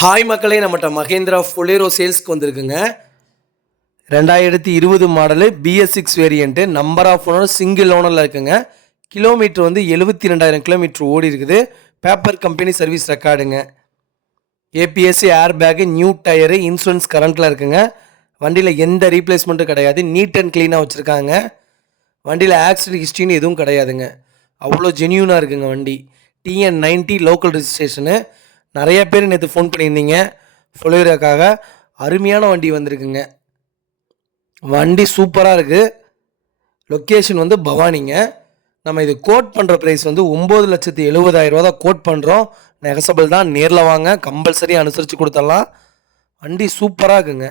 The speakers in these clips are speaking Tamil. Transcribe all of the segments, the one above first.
ஹாய் மக்களே, நம்மகிட்ட மகேந்திரா ஃபொலேரோ சேல்ஸ்க்கு வந்திருக்குங்க. 2020 model BS6 variant. Number of owner single ஓனரில் இருக்குங்க. கிலோமீட்டர் வந்து 72,000 கிலோமீட்டர் ஓடி இருக்குது. பேப்பர் கம்பெனி சர்வீஸ் ரெக்கார்டுங்க. APS, air bag, new tyre, insurance கரண்ட்டில் இருக்குங்க. வண்டியில் எந்த ரீப்ளேஸ்மெண்ட்டும் கிடையாது. நீட் அண்ட் க்ளீனாக வச்சுருக்காங்க. வண்டியில் ஆக்சிடென்ட் ஹிஸ்ட்ரின்னு எதுவும் கிடையாதுங்க. அவ்வளோ ஜென்யூனாக இருக்குங்க வண்டி. TN90 local registration. நிறைய பேர் நேற்று ஃபோன் பண்ணியிருந்தீங்க ஃபொலேரோக்காக. அருமையான வண்டி வந்திருக்குங்க. வண்டி சூப்பராக இருக்குது. லொக்கேஷன் வந்து பவானிங்க. நம்ம இது கோட் பண்ணுற ப்ரைஸ் வந்து 9,70,000 தான் கோட் பண்ணுறோம். நெகசபிள் தான். நேரில் வாங்க, கம்பல்சரி அனுசரித்து கொடுத்துடலாம். வண்டி சூப்பராக இருக்குங்க.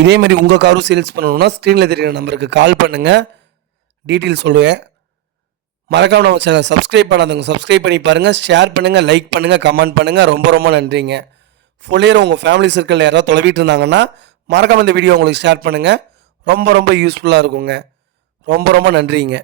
இதேமாதிரி உங்கள் காரும் சேல்ஸ் பண்ணணுன்னா ஸ்க்ரீனில் தெரியுற நம்பருக்கு கால் பண்ணுங்கள், டீட்டெயில் சொல்லுவேன். மறக்காம நம்ம சேனல் சப்ஸ்கிரைப் பண்ணாதவங்க சப்ஸ்கிரைப் பண்ணி பாருங்கள், ஷேர் பண்ணுங்கள், லைக் பண்ணுங்கள், கமெண்ட் பண்ணுங்கள். ரொம்ப ரொம்ப நன்றிங்க. ஃபொலேரோ உங்கள் ஃபேமிலி சர்க்கிளில் யாராவது தொலைவிட்டு இருந்தாங்கன்னா மறக்காம இந்த வீடியோ உங்களுக்கு ஷேர் பண்ணுங்கள். ரொம்ப ரொம்ப யூஸ்ஃபுல்லாக இருக்குங்க. ரொம்ப ரொம்ப நன்றிங்க.